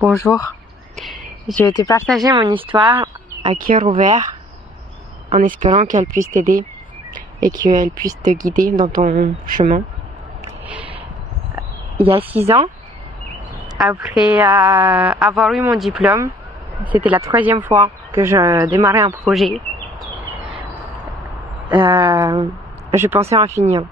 Bonjour, je vais te partager mon histoire à cœur ouvert en espérant qu'elle puisse t'aider et qu'elle puisse te guider dans ton chemin. Il y a 6 ans, après avoir eu mon diplôme, c'était la 3e fois que je démarrais un projet. Je pensais en finir.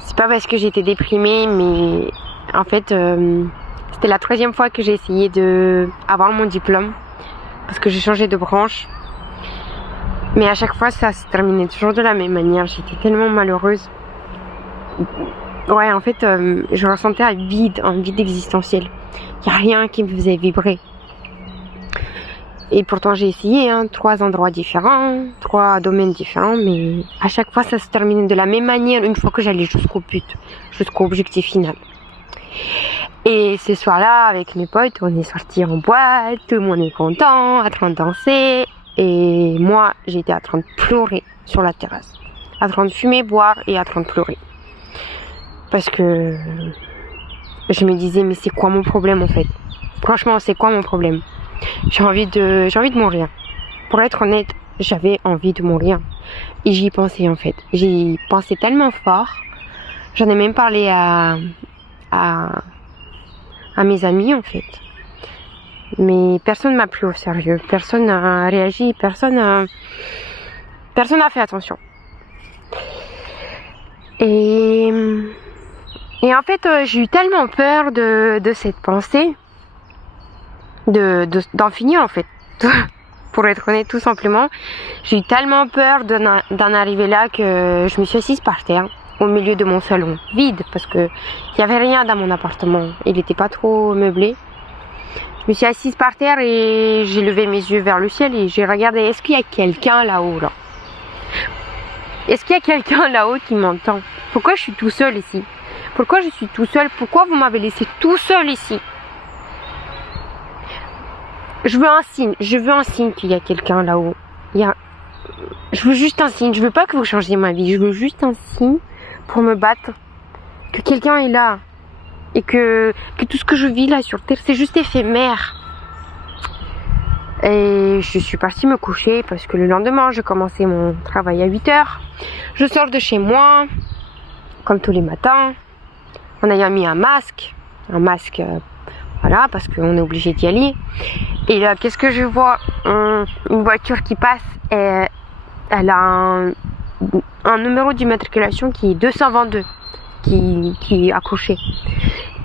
C'est pas parce que j'étais déprimée, mais en fait, c'était la 3e fois que j'ai essayé d'avoir mon diplôme parce que j'ai changé de branche. Mais à chaque fois, ça se terminait toujours de la même manière. J'étais tellement malheureuse. Ouais, en fait, je ressentais un vide existentiel. Il n'y a rien qui me faisait vibrer. Et pourtant, j'ai essayé 3 endroits différents, 3 domaines différents, mais à chaque fois, ça se terminait de la même manière une fois que j'allais jusqu'au but, jusqu'au objectif final. Et ce soir-là, avec mes potes, on est sortis en boîte, tout le monde est content, en train de danser. Et moi, j'étais en train de pleurer sur la terrasse, en train de fumer, boire et en train de pleurer. Parce que je me disais, mais c'est quoi mon problème en fait? Franchement, c'est quoi mon problème? J'ai envie de mourir. Pour être honnête, j'avais envie de mourir. Et j'y pensais en fait. J'y pensais tellement fort. J'en ai même parlé à mes amis en fait. Mais personne m'a pris au sérieux. Personne n'a réagi. Personne n'a fait attention. Et en fait, j'ai eu tellement peur de cette pensée. D'en finir en fait. Pour être honnête, tout simplement, j'ai eu tellement peur d'en arriver là que je me suis assise par terre au milieu de mon salon vide parce que il y avait rien dans mon appartement, il n'était pas trop meublé. Je me suis assise par terre et j'ai levé mes yeux vers le ciel et j'ai regardé, est-ce qu'il y a quelqu'un là-haut là? Est-ce qu'il y a quelqu'un là-haut qui m'entend? Pourquoi je suis tout seul ici? Pourquoi je suis tout seul? Pourquoi vous m'avez laissé tout seul ici? Je veux un signe qu'il y a quelqu'un là-haut. Je veux juste un signe, je veux pas que vous changiez ma vie, je veux juste un signe pour me battre. Que quelqu'un est là. Et que tout ce que je vis là sur terre, c'est juste éphémère. Et je suis partie me coucher parce que le lendemain, je commençais mon travail à 8h. Je sors de chez moi, comme tous les matins, en ayant mis un masque. Voilà, parce qu'on est obligé d'y aller. Et là, qu'est-ce que je vois? Une voiture qui passe, et elle a un numéro d'immatriculation qui est 222, qui est accroché.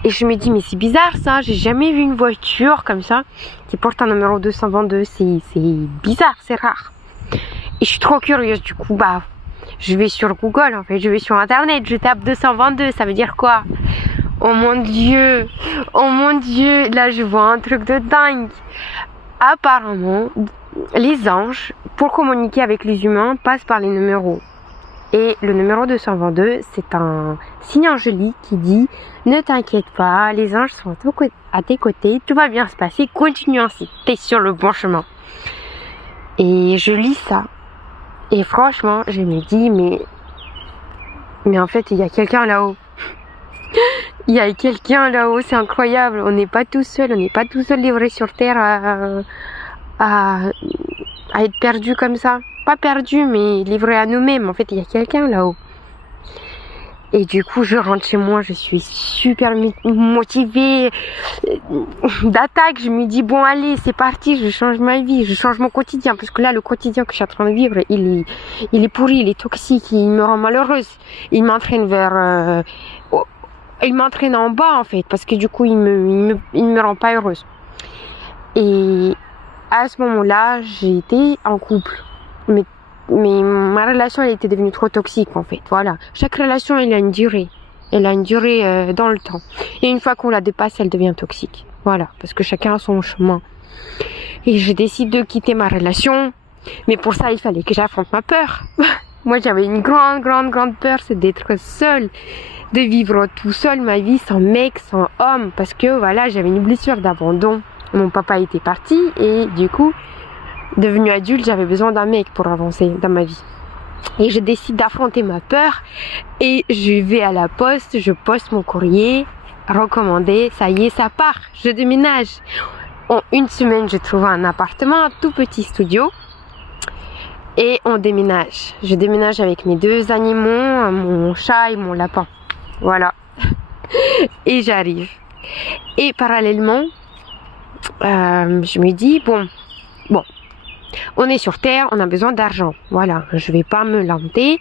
Et je me dis, mais c'est bizarre ça, j'ai jamais vu une voiture comme ça, qui porte un numéro 222, c'est bizarre, c'est rare. Et je suis trop curieuse, du coup, je vais sur Google, en fait, je vais sur Internet, je tape 222, ça veut dire quoi? Oh mon Dieu, là je vois un truc de dingue. Apparemment, les anges, pour communiquer avec les humains, passent par les numéros. Et le numéro 222, c'est un signe angélique qui dit « Ne t'inquiète pas, les anges sont à tes côtés, tout va bien se passer, continue ainsi, t'es sur le bon chemin. » Et je lis ça. Et franchement, je me dis, mais en fait, il y a quelqu'un là-haut. Il y a quelqu'un là-haut, c'est incroyable. On n'est pas tout seul, livré sur terre à être perdu comme ça. Pas perdu, mais livré à nous-mêmes. En fait, il y a quelqu'un là-haut. Et du coup, je rentre chez moi, je suis super motivée d'attaque. Je me dis, bon, allez, c'est parti, je change ma vie, je change mon quotidien. Parce que là, le quotidien que je suis en train de vivre, il est pourri, il est toxique, il me rend malheureuse. Il m'entraîne il m'entraîne en bas, en fait, parce que du coup, il me rend pas heureuse. Et à ce moment-là, j'ai été en couple. Mais ma relation, elle était devenue trop toxique, en fait. Voilà. Chaque relation, elle a une durée. Elle a une durée dans le temps. Et une fois qu'on la dépasse, elle devient toxique. Voilà. Parce que chacun a son chemin. Et je décide de quitter ma relation. Mais pour ça, il fallait que j'affronte ma peur. Moi, j'avais une grande peur, c'est d'être seule. De vivre tout seul ma vie, sans mec, sans homme. Parce que, voilà, j'avais une blessure d'abandon. Mon papa était parti. Et du coup, devenue adulte, j'avais besoin d'un mec pour avancer dans ma vie. Et je décide d'affronter ma peur et je vais à la poste, je poste mon courrier recommandé, ça y est, ça part, je déménage. En une semaine, j'ai trouvé un appartement, un tout petit studio. Et on déménage. Je déménage avec mes 2 animaux, mon chat et mon lapin. Voilà. Et j'arrive. Et parallèlement, je me dis, bon, on est sur Terre, on a besoin d'argent. Voilà, je vais pas me lamenter.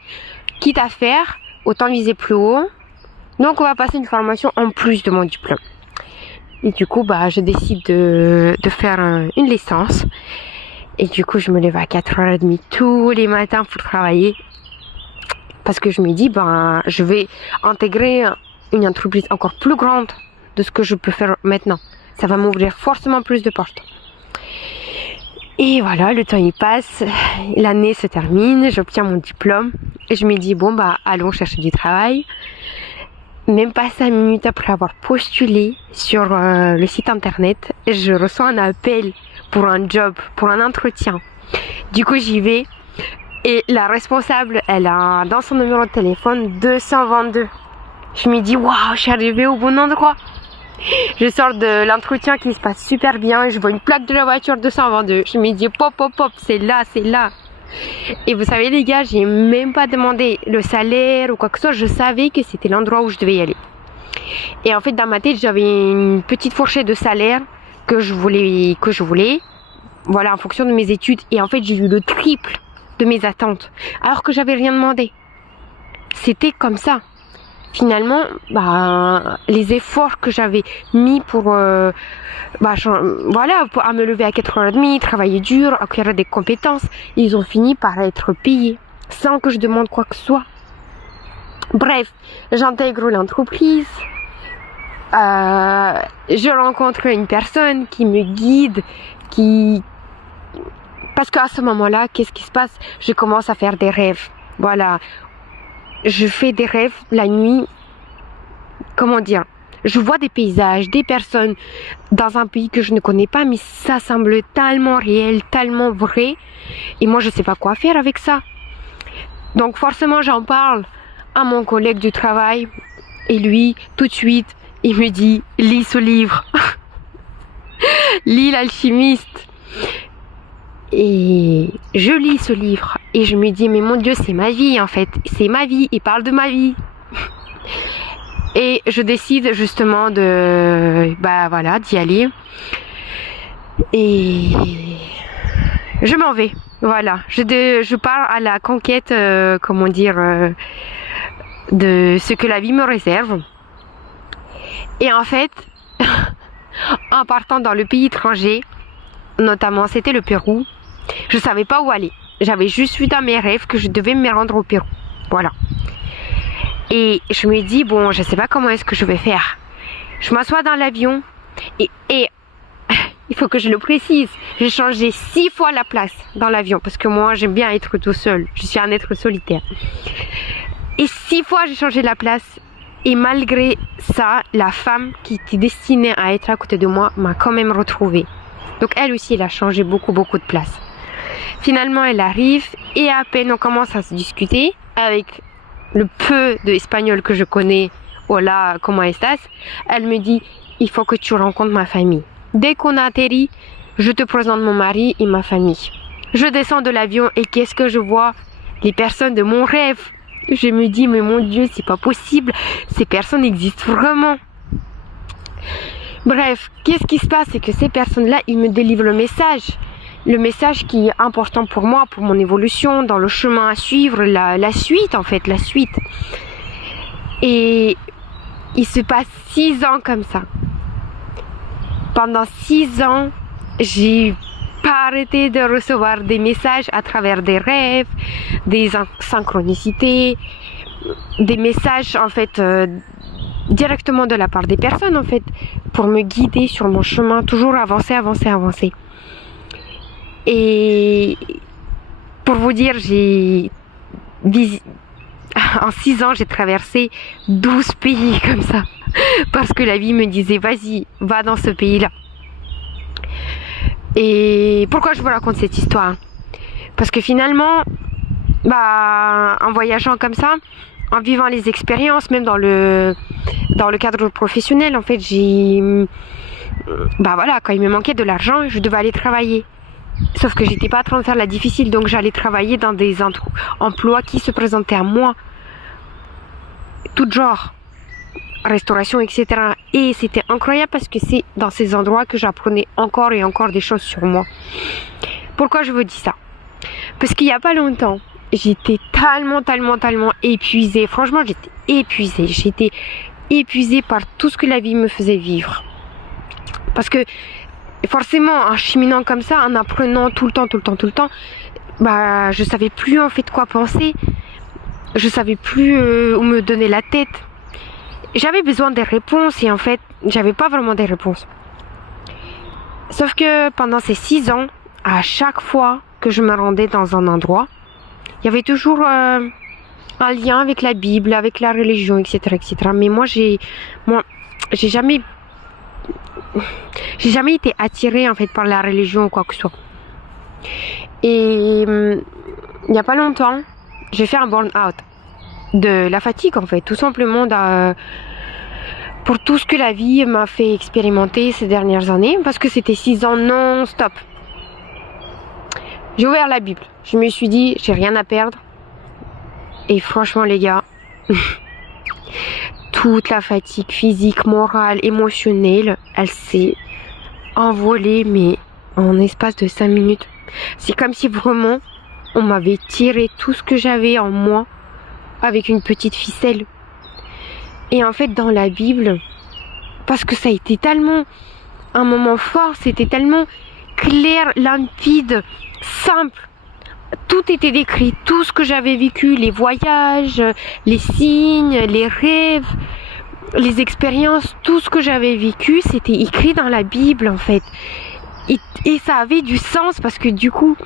Quitte à faire, autant viser plus haut. Donc on va passer une formation en plus de mon diplôme. Et du coup, je décide de faire une licence. Et du coup, je me lève à 4h30 tous les matins pour travailler. Parce que je me dis, je vais intégrer une entreprise encore plus grande de ce que je peux faire maintenant. Ça va m'ouvrir forcément plus de portes. Et voilà, le temps y passe, l'année se termine, j'obtiens mon diplôme. Et je me dis, allons chercher du travail. Même pas 5 minutes après avoir postulé sur le site internet, je reçois un appel pour un job, pour un entretien. Du coup, j'y vais et la responsable, elle a dans son numéro de téléphone 222. Je me dis, waouh, je suis arrivée au bon endroit. Je sors de l'entretien qui se passe super bien et je vois une plaque de la voiture 222. Je me dis, pop, c'est là, c'est là. Et vous savez les gars, j'ai même pas demandé le salaire ou quoi que ce soit, je savais que c'était l'endroit où je devais y aller. Et en fait dans ma tête j'avais une petite fourchette de salaire que je voulais, voilà, en fonction de mes études. Et en fait j'ai eu le triple de mes attentes, alors que j'avais rien demandé. C'était comme ça. Finalement, les efforts que j'avais mis pour à me lever à 4h30, travailler dur, acquérir des compétences, ils ont fini par être payés sans que je demande quoi que ce soit. Bref, j'intègre l'entreprise, je rencontre une personne qui me guide, parce qu'à ce moment-là, qu'est-ce qui se passe? Je commence à faire des rêves. Voilà. Je fais des rêves la nuit, je vois des paysages, des personnes dans un pays que je ne connais pas, mais ça semble tellement réel, tellement vrai, et moi je sais pas quoi faire avec ça. Donc forcément j'en parle à mon collègue du travail, et lui, tout de suite, il me dit, lis ce livre, lis l'alchimiste. Et je lis ce livre et je me dis, mais mon Dieu, c'est ma vie en fait, c'est ma vie, il parle de ma vie. Et je décide justement d'y aller. Et je m'en vais, voilà. Je pars à la conquête, de ce que la vie me réserve. Et en fait, en partant dans le pays étranger, notamment c'était le Pérou, je savais pas où aller. J'avais juste vu dans mes rêves que je devais me rendre au Pérou. Voilà. Et je me dis, je sais pas comment est-ce que je vais faire. Je m'assois dans l'avion et il faut que je le précise. J'ai changé 6 fois la place dans l'avion parce que moi j'aime bien être tout seul. Je suis un être solitaire. Et 6 fois j'ai changé la place. Et malgré ça, la femme qui était destinée à être à côté de moi m'a quand même retrouvée. Donc elle aussi, elle a changé beaucoup de place. Finalement, elle arrive et à peine on commence à se discuter avec le peu d'espagnol que je connais. Hola, comment estás? Elle me dit, il faut que tu rencontres ma famille. Dès qu'on a atterri, je te présente mon mari et ma famille. Je descends de l'avion et qu'est-ce que je vois? Les personnes de mon rêve. Je me dis, mais mon Dieu, c'est pas possible. Ces personnes existent vraiment. Bref, qu'est-ce qui se passe? C'est que ces personnes-là, ils me délivrent le message qui est important pour moi, pour mon évolution, dans le chemin à suivre, la suite en fait, la suite. Et il se passe 6 ans comme ça. Pendant 6 ans, j'ai pas arrêté de recevoir des messages à travers des rêves, des synchronicités, des messages en fait directement de la part des personnes en fait, pour me guider sur mon chemin, toujours avancer. Et pour vous dire, en 6 ans, j'ai traversé 12 pays comme ça, parce que la vie me disait, vas-y, va dans ce pays-là. Et pourquoi je vous raconte cette histoire? Parce que finalement, en voyageant comme ça, en vivant les expériences, même dans le cadre professionnel, en fait, bah voilà, quand il me manquait de l'argent, je devais aller travailler. Sauf que j'étais pas en train de faire la difficile, donc j'allais travailler dans des emplois qui se présentaient à moi, tout genre, restauration, etc. Et c'était incroyable parce que c'est dans ces endroits que j'apprenais encore et encore des choses sur moi. Pourquoi je vous dis ça? Parce qu'il y a pas longtemps, j'étais tellement épuisée. Franchement, j'étais épuisée. J'étais épuisée par tout ce que la vie me faisait vivre. Parce que forcément, en cheminant comme ça, en apprenant tout le temps, bah, je savais plus en fait quoi penser. Je savais plus où me donner la tête. J'avais besoin des réponses et en fait, j'avais pas vraiment des réponses. Sauf que pendant ces 6 ans, à chaque fois que je me rendais dans un endroit, il y avait toujours un lien avec la Bible, avec la religion, etc. Mais moi, j'ai jamais été attirée en fait par la religion ou quoi que ce soit. Et il y a pas longtemps, j'ai fait un burn-out de la fatigue en fait, tout simplement pour tout ce que la vie m'a fait expérimenter ces dernières années, parce que c'était 6 ans non-stop. J'ai ouvert la Bible, je me suis dit j'ai rien à perdre, et franchement les gars, toute la fatigue physique, morale, émotionnelle, elle s'est envolée, mais en espace de 5 minutes. C'est comme si vraiment on m'avait tiré tout ce que j'avais en moi avec une petite ficelle. Et en fait, dans la Bible, parce que ça a été tellement un moment fort, c'était tellement clair, limpide, simple. Tout était décrit, tout ce que j'avais vécu, les voyages, les signes, les rêves, les expériences, tout ce que j'avais vécu, c'était écrit dans la Bible en fait. Et ça avait du sens parce que du coup,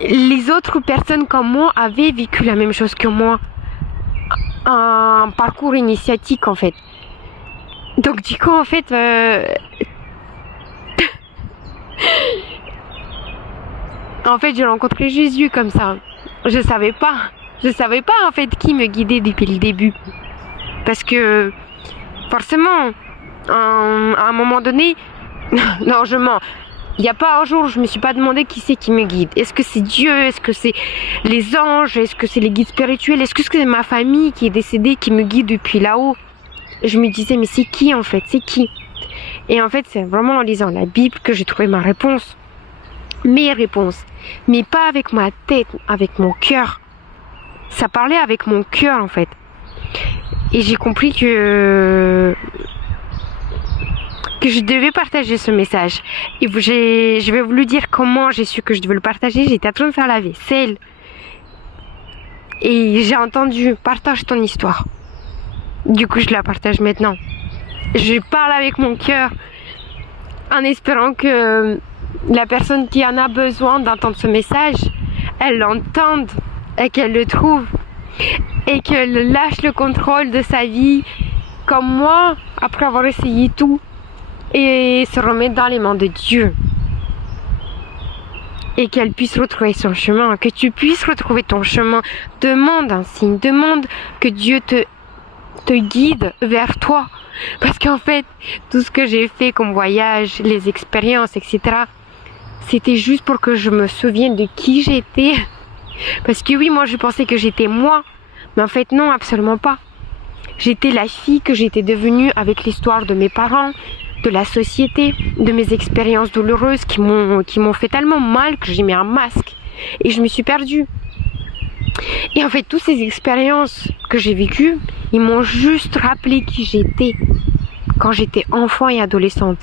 les autres personnes comme moi avaient vécu la même chose que moi. Un parcours initiatique en fait. Donc du coup en fait en fait j'ai rencontré Jésus comme ça. Je savais pas en fait qui me guidait depuis le début, parce que forcément à un moment donné non, je mens. Il n'y a pas un jour où je me suis pas demandé qui c'est qui me guide. Est-ce que c'est Dieu? Est-ce que c'est les anges? Est-ce que c'est les guides spirituels? Est-ce que c'est ma famille qui est décédée qui me guide depuis là-haut? Je me disais, mais c'est qui en fait? C'est qui? Et en fait, c'est vraiment en lisant la Bible que j'ai trouvé ma réponse. Mes réponses. Mais pas avec ma tête, avec mon cœur. Ça parlait avec mon cœur en fait. Et j'ai compris que je devais partager ce message. Et je vais vous le dire comment j'ai su que je devais le partager. J'étais en train de faire la vaisselle. Et j'ai entendu, partage ton histoire. Du coup, je la partage maintenant. Je parle avec mon cœur en espérant que la personne qui en a besoin d'entendre ce message, elle l'entende et qu'elle le trouve. Et qu'elle lâche le contrôle de sa vie comme moi, après avoir essayé tout. Et se remettre dans les mains de Dieu. Et qu'elle puisse retrouver son chemin, que tu puisses retrouver ton chemin. Demande un signe, demande que Dieu te guide vers toi. Parce qu'en fait, tout ce que j'ai fait comme voyage, les expériences, etc., c'était juste pour que je me souvienne de qui j'étais. Parce que oui, moi je pensais que j'étais moi, mais en fait non, absolument pas. J'étais la fille que j'étais devenue avec l'histoire de mes parents, de la société, de mes expériences douloureuses qui m'ont fait tellement mal que j'ai mis un masque et je me suis perdue. Et en fait, toutes ces expériences que j'ai vécues, ils m'ont juste rappelé qui j'étais quand j'étais enfant et adolescente.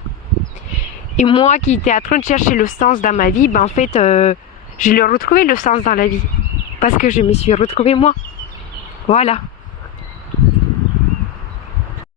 Et moi qui étais en train de chercher le sens dans ma vie, ben en fait, je l'ai retrouvé le sens dans la vie parce que je me suis retrouvée moi. Voilà.